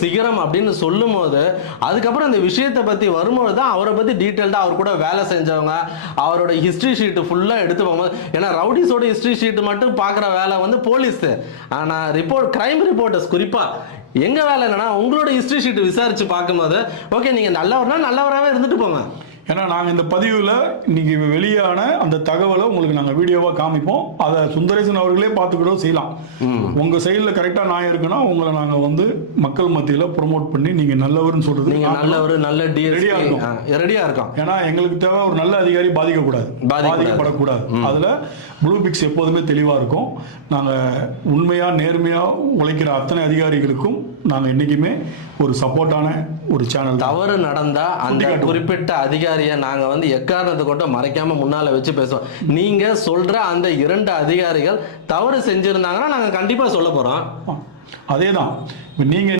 சிகரம் அப்படின்னு சொல்லும் போது அதுக்கப்புறம் இந்த விஷயத்தை பத்தி வரும்போது தான் அவரை பத்தி டீட்டெயில்டா அவர் கூட வேலை செஞ்சவங்க அவரோட ஹிஸ்டரி ஷீட்டு ஃபுல்லா எடுத்து போகும்போது ஏன்னா ரவுடிஸோட ஹிஸ்டரி ஷீட் மட்டும் பார்க்குற வேலை வந்து போலீஸ். ஆனா ரிப்போர்ட் கிரைம் ரிப்போர்ட்டர்ஸ் குறிப்பா எங்க வேலை என்னன்னா உங்களோட ஹிஸ்டரி ஷீட் விசாரிச்சு பார்க்கும்போது ஓகே நீங்க நல்லவர்னா நல்லவராகவே இருந்துட்டு போங்க. ஏன்னா நாங்கள் இந்த பதிவில் இன்னைக்கு வெளியான அந்த தகவலை உங்களுக்கு நாங்கள் வீடியோவாக காமிப்போம். அதை சுந்தரேசன் அவர்களே பார்த்துக்கிட்டோம் செய்யலாம். உங்கள் சைடில் கரெக்டாக நான் இருக்குன்னா உங்களை நாங்கள் வந்து மக்கள் மத்தியில் ப்ரோமோட் பண்ணி நீங்கள் நல்லவர்னு சொல்றது நீங்க நல்லவர் நல்ல டிஎஸ்பி இருக்கும். ரெடியா இருக்கோம் ஏன்னா எங்களுக்கு தேவை ஒரு நல்ல அதிகாரி பாதிக்கக்கூடாது. பாதிக்கப்படக்கூடாது. அதுல ப்ளூ பிக்ஸ் எப்போதுமே தெளிவா இருக்கும். நாங்க உண்மையா நேர்மையா உழைக்கிற அத்தனை அதிகாரிகளுக்கும் நாங்க என்னைக்குமே ஒரு சப்போர்ட்டான ஒரு சேனல் தவறு நடந்தா அந்த. குறிப்பிட்ட அதிகாரியை நாங்க வந்து எக்காரணத்தை கொண்டு மறைக்காம முன்னால வச்சு பேசுவோம் நீங்க சொல்ற அந்த இரண்டு அதிகாரிகள் தவறு செஞ்சிருந்தாங்கன்னா நாங்க கண்டிப்பா சொல்ல போறோம். அதே தான் நீங்க